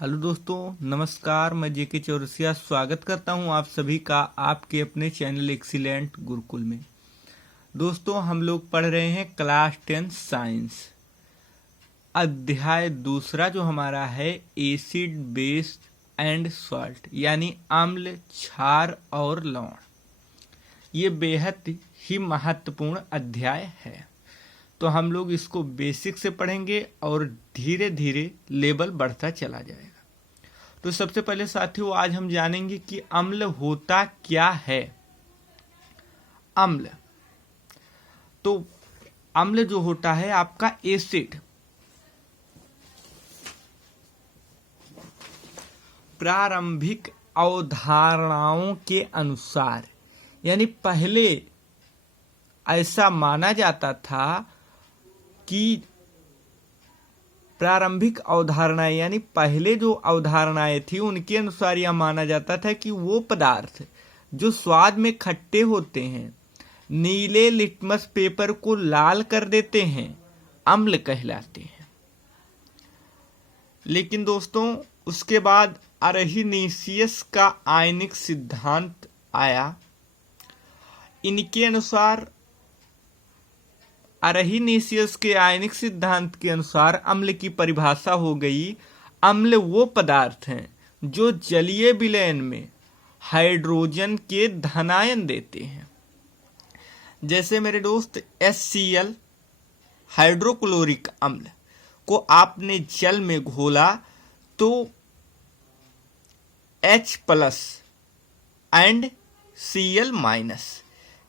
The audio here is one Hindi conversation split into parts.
हेलो दोस्तों, नमस्कार। मैं जेके चौरसिया स्वागत करता हूं आप सभी का आपके अपने चैनल एक्सीलेंट गुरुकुल में। दोस्तों, हम लोग पढ़ रहे हैं क्लास 10 साइंस। अध्याय दूसरा जो हमारा है एसिड बेस एंड सॉल्ट, यानी अम्ल, क्षार और लवण। ये बेहद ही महत्वपूर्ण अध्याय है, तो हम लोग इसको बेसिक से पढ़ेंगे और धीरे धीरे लेवल बढ़ता चला जाएगा। तो सबसे पहले साथियों, आज हम जानेंगे कि अम्ल होता क्या है। अम्ल तो अम्ल जो होता है आपका एसिड। प्रारंभिक अवधारणाओं के अनुसार, यानी पहले ऐसा माना जाता था कि प्रारंभिक अवधारणाएं यानी पहले जो अवधारणाएं थी उनके अनुसार यह माना जाता था कि वो पदार्थ जो स्वाद में खट्टे होते हैं, नीले लिटमस पेपर को लाल कर देते हैं, अम्ल कहलाते हैं। लेकिन दोस्तों, उसके बाद अरहिनीसियस का आयनिक सिद्धांत आया। इनके अनुसार अरहिनीसियस के आयनिक सिद्धांत के अनुसार अम्ल की परिभाषा हो गई। अम्ल वो पदार्थ हैं जो जलीय विलयन में हाइड्रोजन के धनायन देते हैं। जैसे मेरे दोस्त HCl हाइड्रोक्लोरिक अम्ल को आपने जल में घोला तो H प्लस एंड Cl-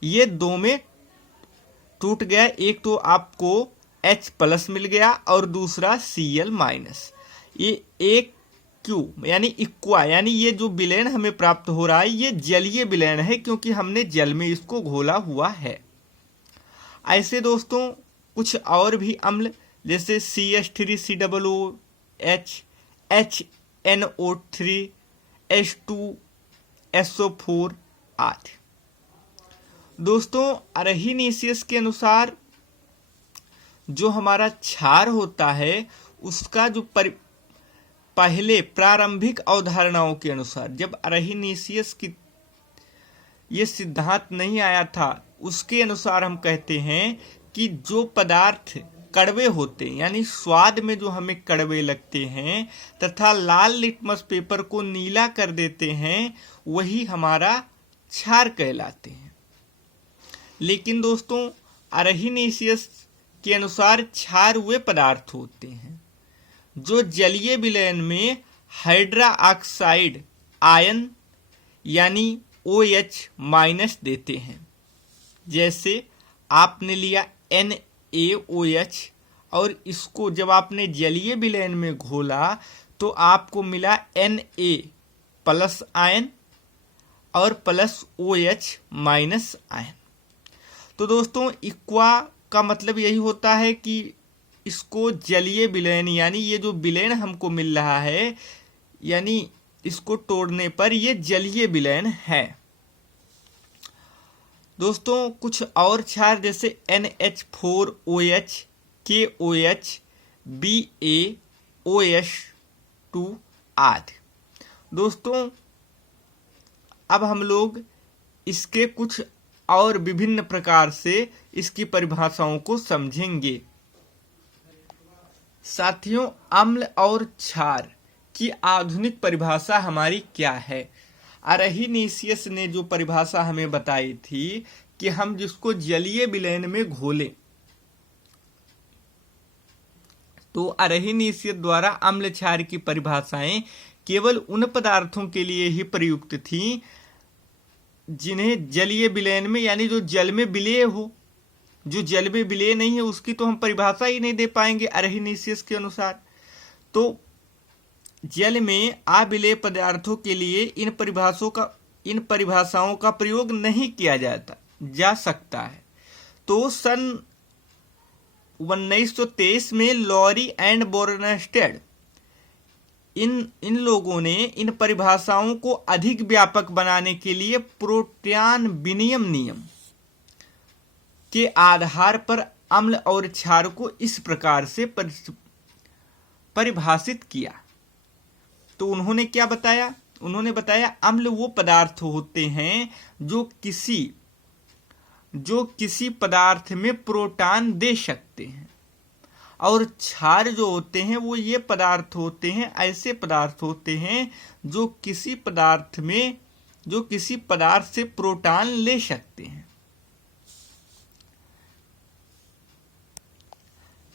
ये दो में टूट गया। एक तो आपको H प्लस मिल गया और दूसरा Cl-। ये एक क्यू यानी इक्वा, यानी ये जो विलयन हमें प्राप्त हो रहा है ये जलीय विलयन है, क्योंकि हमने जल में इसको घोला हुआ है। ऐसे दोस्तों कुछ और भी अम्ल जैसे CH3COOH, HNO3, H2SO4 आदि। दोस्तों, अरहिनीसियस के अनुसार जो हमारा क्षार होता है उसका जो पहले प्रारंभिक अवधारणाओं के अनुसार, जब अरहिनीसियस की ये सिद्धांत नहीं आया था, उसके अनुसार हम कहते हैं कि जो पदार्थ कड़वे होते हैं यानी स्वाद में जो हमें कड़वे लगते हैं तथा लाल लिटमस पेपर को नीला कर देते हैं, वही हमारा क्षार कहलाते हैं। लेकिन दोस्तों, अरहिनीसियस के अनुसार क्षार वे पदार्थ होते हैं जो जलीय विलयन में हाइड्रा ऑक्साइड आयन यानी OH- देते हैं। जैसे आपने लिया NaOH और इसको जब आपने जलीय विलयन में घोला तो आपको मिला Na प्लस आयन और प्लस OH माइनस आयन। तो दोस्तों, इक्वा का मतलब यही होता है कि इसको जलीय विलयन यानी ये जो विलयन हमको मिल रहा है, यानी इसको तोड़ने पर ये जलीय विलयन है। दोस्तों, कुछ और क्षार जैसे NH4OH, KOH, BaOH2 आदि। दोस्तों, अब हम लोग इसके कुछ और विभिन्न प्रकार से इसकी परिभाषाओं को समझेंगे। साथियों, अम्ल और क्षार की आधुनिक परिभाषा हमारी क्या है? अरहिनीसियस ने जो परिभाषा हमें बताई थी कि हम जिसको जलीय विलयन में घोले, तो अरहिनीसियस द्वारा अम्ल क्षार की परिभाषाएं केवल उन पदार्थों के लिए ही प्रयुक्त थीं जिन्हें जलीय विलयन में यानी जो जल में विलेय हो। जो जल में विलेय नहीं है उसकी तो हम परिभाषा ही नहीं दे पाएंगे अरहिनीसियस के अनुसार। तो जल में अविलेय पदार्थों के लिए इन परिभाषाओं का प्रयोग नहीं किया जा सकता है। तो सन 1923 में लॉरी एंड बोर्नस्टेड इन लोगों ने इन परिभाषाओं को अधिक व्यापक बनाने के लिए प्रोटॉन विनिमय नियम के आधार पर अम्ल और क्षार को इस प्रकार से परिभाषित किया। तो उन्होंने क्या बताया? उन्होंने बताया अम्ल वो पदार्थ होते हैं जो किसी पदार्थ में प्रोटॉन दे सकते हैं, और क्षार जो होते हैं वो ये पदार्थ होते हैं, ऐसे पदार्थ होते हैं जो किसी पदार्थ से प्रोटॉन ले सकते हैं।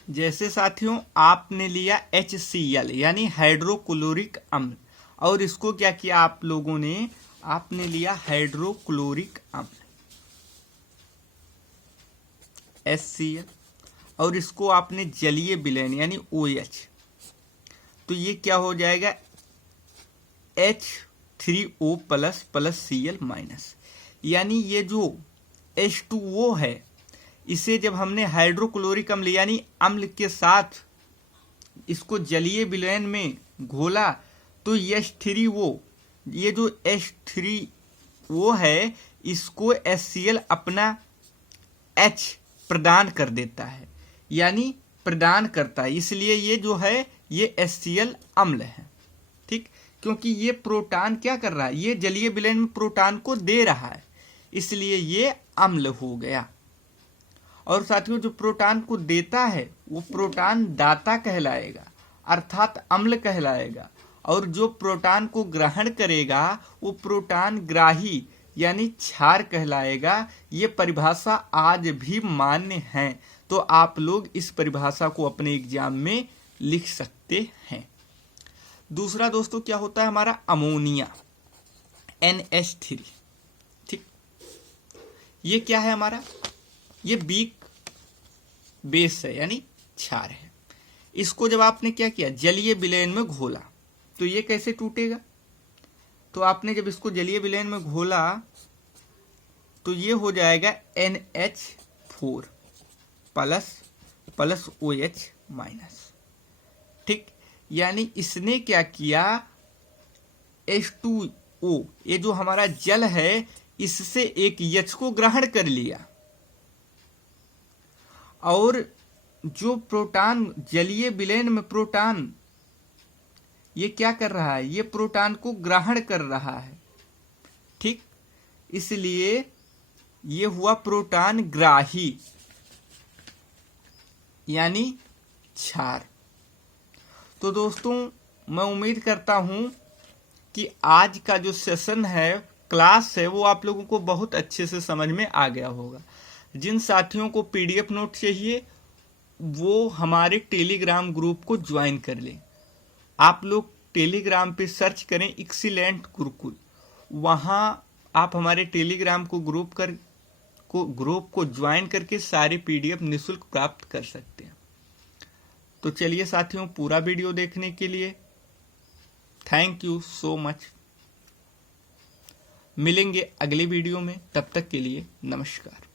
जैसे साथियों आपने लिया HCl यानी हाइड्रोक्लोरिक अम्ल, और इसको क्या किया आप लोगों ने? आपने लिया हाइड्रोक्लोरिक अम्ल HCl, और इसको आपने जलीय विलयन यानी OH, तो ये क्या हो जाएगा? H3O प्लस Cl माइनस, यानी ये जो H2O है इसे जब हमने हाइड्रोक्लोरिक अम्ल यानी अम्ल के साथ इसको जलीय विलयन में घोला तो H3O, ये जो H3O है इसको HCl अपना H प्रदान कर देता है, यानी प्रदान करता है, इसलिए ये जो है ये HCl अम्ल है। ठीक, क्योंकि ये प्रोटॉन क्या कर रहा है? ये जलीय विलयन में प्रोटॉन को दे रहा है, इसलिए ये अम्ल हो गया। और साथियों जो प्रोटॉन को देता है वो प्रोटॉन दाता कहलाएगा, अर्थात अम्ल कहलाएगा, और जो प्रोटॉन को ग्रहण करेगा वो प्रोटॉन ग्राही यानी क्षार कहलाएगा। ये परिभाषा आज भी मान्य है, तो आप लोग इस परिभाषा को अपने एग्जाम में लिख सकते हैं। दूसरा दोस्तों क्या होता है हमारा? Ammonia NH3। ठीक, ये क्या है हमारा? ये वीक बेस है यानी क्षार है। इसको जब आपने क्या किया? जलीय विलयन में घोला, तो ये कैसे टूटेगा? तो आपने जब इसको जलीय विलयन में घोला तो ये हो जाएगा NH4 प्लस OH माइनस। ठीक, यानी इसने क्या किया? H2O, ये जो हमारा जल है इससे एक H को ग्रहण कर लिया, और जो प्रोटॉन जलीय विलयन में प्रोटॉन ये क्या कर रहा है? ये प्रोटॉन को ग्रहण कर रहा है। ठीक, इसलिए ये हुआ प्रोटॉन ग्राही यानी क्षार। तो दोस्तों मैं उम्मीद करता हूं कि आज का जो सेशन है, क्लास है, वो आप लोगों को बहुत अच्छे से समझ में आ गया होगा। जिन साथियों को PDF नोट चाहिए वो हमारे टेलीग्राम ग्रुप को ज्वाइन कर लें। आप लोग टेलीग्राम पे सर्च करें एक्सीलेंट गुरुकुल, वहाँ आप हमारे टेलीग्राम ग्रुप को ज्वाइन करके सारे PDF निःशुल्क प्राप्त कर सकते हैं। तो चलिए साथियों, पूरा वीडियो देखने के लिए थैंक यू सो मच। मिलेंगे अगले वीडियो में, तब तक के लिए नमस्कार।